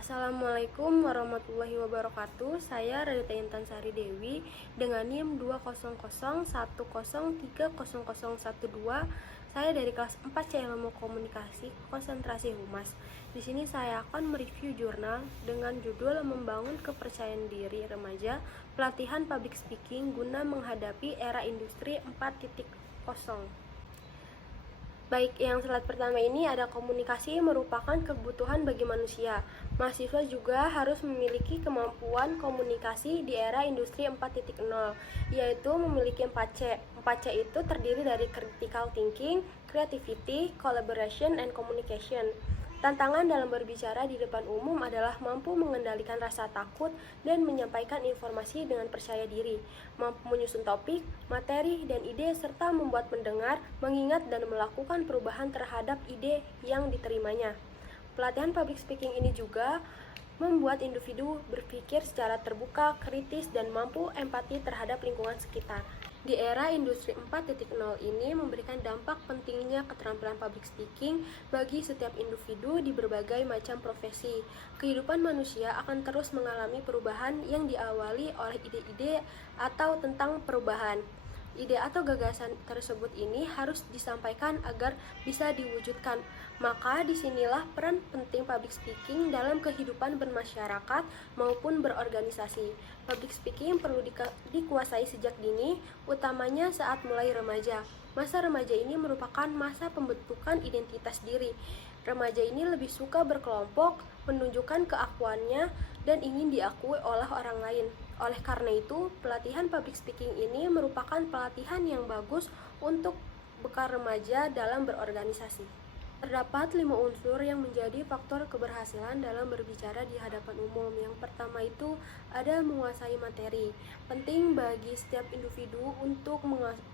Assalamualaikum warahmatullahi wabarakatuh. Saya Radita Intan Sari Dewi dengan NIM 20010300012. Saya dari kelas 4 C Ilmu Komunikasi, konsentrasi Humas. Di sini saya akan mereview jurnal dengan judul Membangun Kepercayaan Diri Remaja, Pelatihan Public Speaking guna menghadapi era industri 4.0. Baik, yang slide pertama ini ada komunikasi merupakan kebutuhan bagi manusia. Mahasiswa juga harus memiliki kemampuan komunikasi di era industri 4.0, yaitu memiliki 4C. 4C itu terdiri dari critical thinking, creativity, collaboration, and communication. Tantangan dalam berbicara di depan umum adalah mampu mengendalikan rasa takut dan menyampaikan informasi dengan percaya diri, mampu menyusun topik, materi, dan ide, serta membuat pendengar mengingat dan melakukan perubahan terhadap ide yang diterimanya. Pelatihan public speaking ini juga membuat individu berpikir secara terbuka, kritis, dan mampu empati terhadap lingkungan sekitar. Di era industri 4.0 ini memberikan dampak pentingnya keterampilan public speaking bagi setiap individu di berbagai macam profesi. Kehidupan manusia akan terus mengalami perubahan yang diawali oleh ide-ide atau tentang perubahan. Ide atau gagasan tersebut ini harus disampaikan agar bisa diwujudkan. Maka disinilah peran penting public speaking dalam kehidupan bermasyarakat maupun berorganisasi. Public speaking perlu dikuasai sejak dini, utamanya saat mulai remaja. Masa remaja ini merupakan masa pembentukan identitas diri. Remaja ini lebih suka berkelompok, menunjukkan keakuannya, dan ingin diakui oleh orang lain. Oleh karena itu, pelatihan public speaking ini merupakan pelatihan yang bagus untuk bekal remaja dalam berorganisasi. Terdapat 5 unsur yang menjadi faktor keberhasilan dalam berbicara di hadapan umum. Yang pertama itu ada menguasai materi. Penting bagi setiap individu untuk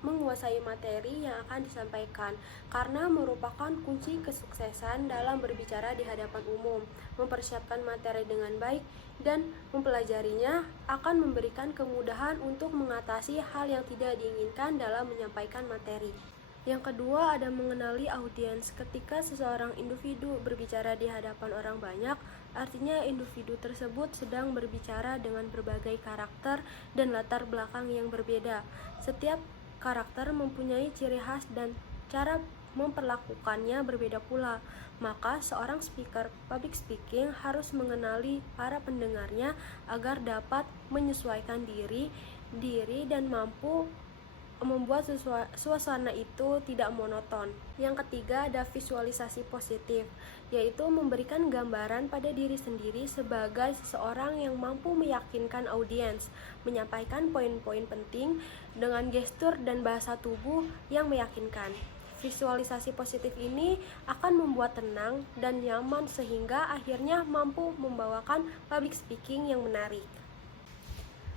menguasai materi yang akan disampaikan, karena merupakan kunci kesuksesan dalam berbicara di hadapan umum. Mempersiapkan materi dengan baik dan mempelajarinya akan memberikan kemudahan untuk mengatasi hal yang tidak diinginkan dalam menyampaikan materi. Yang kedua ada mengenali audiens. Ketika seseorang individu berbicara di hadapan orang banyak, artinya individu tersebut sedang berbicara dengan berbagai karakter dan latar belakang yang berbeda. Setiap karakter mempunyai ciri khas dan cara memperlakukannya berbeda pula. Maka seorang speaker public speaking harus mengenali para pendengarnya agar dapat menyesuaikan diri dan mampu membuat suasana itu tidak monoton. Yang ketiga ada visualisasi positif, yaitu memberikan gambaran pada diri sendiri sebagai seseorang yang mampu meyakinkan audiens, menyampaikan poin-poin penting dengan gestur dan bahasa tubuh yang meyakinkan. Visualisasi positif ini akan membuat tenang dan nyaman sehingga akhirnya mampu membawakan public speaking yang menarik.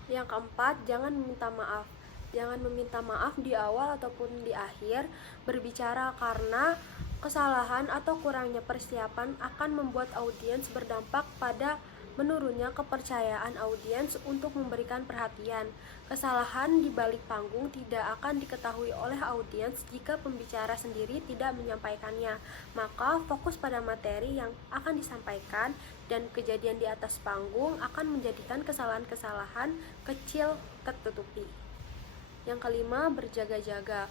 Yang keempat, jangan meminta maaf. Jangan meminta maaf di awal ataupun di akhir berbicara, karena kesalahan atau kurangnya persiapan akan membuat audiens berdampak pada menurunnya kepercayaan audiens untuk memberikan perhatian. Kesalahan di balik panggung tidak akan diketahui oleh audiens jika pembicara sendiri tidak menyampaikannya. Maka fokus pada materi yang akan disampaikan, dan kejadian di atas panggung akan menjadikan kesalahan-kesalahan kecil tertutupi. Yang kelima, berjaga-jaga.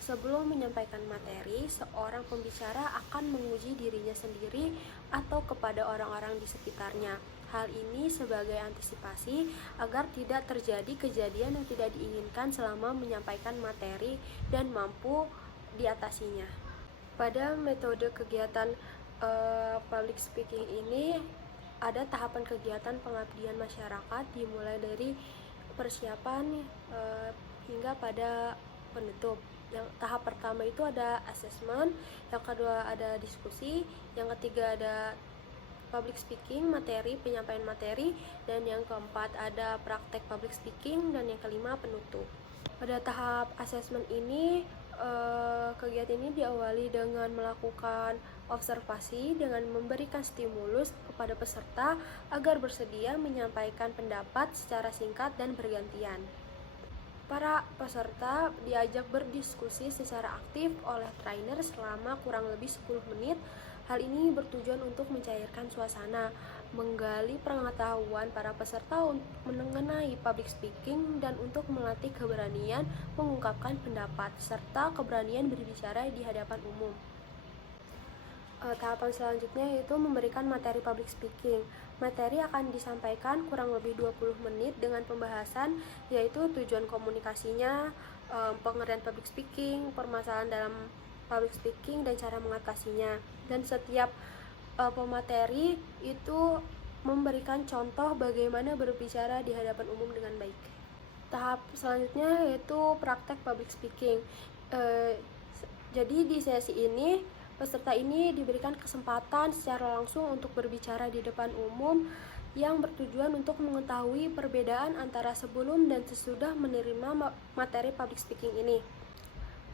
Sebelum menyampaikan materi, seorang pembicara akan menguji dirinya sendiri atau kepada orang-orang di sekitarnya. Hal ini sebagai antisipasi agar tidak terjadi kejadian yang tidak diinginkan selama menyampaikan materi dan mampu diatasinya. Pada metode kegiatan public speaking ini ada tahapan kegiatan pengabdian masyarakat, dimulai dari persiapan hingga pada penutup. Yang tahap pertama itu ada assessment, yang kedua ada diskusi, yang ketiga ada public speaking, materi, penyampaian materi, dan yang keempat ada praktek public speaking, dan yang kelima penutup. Pada tahap assessment ini, kegiatan ini diawali dengan melakukan observasi dengan memberikan stimulus kepada peserta agar bersedia menyampaikan pendapat secara singkat dan bergantian. Para peserta diajak berdiskusi secara aktif oleh trainer selama kurang lebih 10 menit Hal ini bertujuan untuk mencairkan suasana, menggali pengetahuan para peserta mengenai public speaking, dan untuk melatih keberanian mengungkapkan pendapat, serta keberanian berbicara di hadapan umum. Tahapan selanjutnya yaitu memberikan materi public speaking. Materi akan disampaikan kurang lebih 20 menit dengan pembahasan yaitu tujuan komunikasinya, pengertian public speaking, permasalahan dalam public speaking, dan cara mengatasinya. Dan setiap pemateri itu memberikan contoh bagaimana berbicara di hadapan umum dengan baik. Tahap selanjutnya yaitu praktek public speaking. Jadi di sesi ini peserta ini diberikan kesempatan secara langsung untuk berbicara di depan umum yang bertujuan untuk mengetahui perbedaan antara sebelum dan sesudah menerima materi public speaking ini.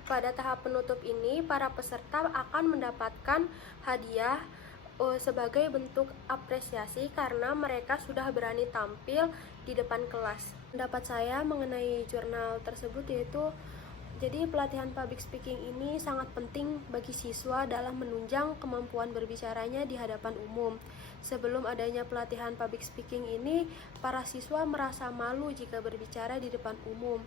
Pada tahap penutup ini, para peserta akan mendapatkan hadiah sebagai bentuk apresiasi karena mereka sudah berani tampil di depan kelas. Pendapat saya mengenai jurnal tersebut yaitu jadi pelatihan public speaking ini sangat penting bagi siswa dalam menunjang kemampuan berbicaranya di hadapan umum. Sebelum adanya pelatihan public speaking ini, para siswa merasa malu jika berbicara di depan umum.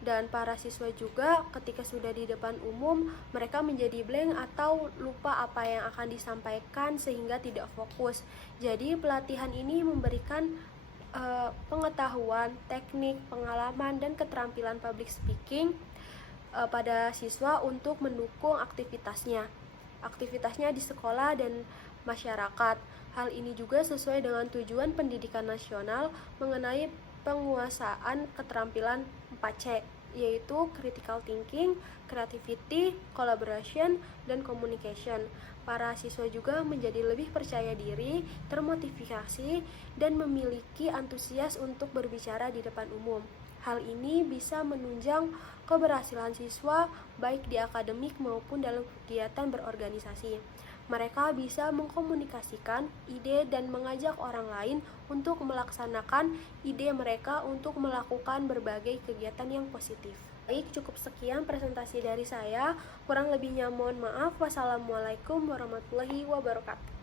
Dan para siswa juga ketika sudah di depan umum, mereka menjadi blank atau lupa apa yang akan disampaikan sehingga tidak fokus. Jadi pelatihan ini memberikan pengetahuan, teknik, pengalaman, dan keterampilan public speaking pada siswa untuk mendukung aktivitasnya di sekolah dan masyarakat. Hal ini juga sesuai dengan tujuan pendidikan nasional mengenai penguasaan keterampilan 4C, yaitu critical thinking, creativity, collaboration, dan communication. Para siswa juga menjadi lebih percaya diri, termotivasi, dan memiliki antusias untuk berbicara di depan umum. Hal ini bisa menunjang keberhasilan siswa baik di akademik maupun dalam kegiatan berorganisasi. Mereka bisa mengkomunikasikan ide dan mengajak orang lain untuk melaksanakan ide mereka untuk melakukan berbagai kegiatan yang positif. Baik, cukup sekian presentasi dari saya. Kurang lebihnya mohon maaf. Wassalamualaikum warahmatullahi wabarakatuh.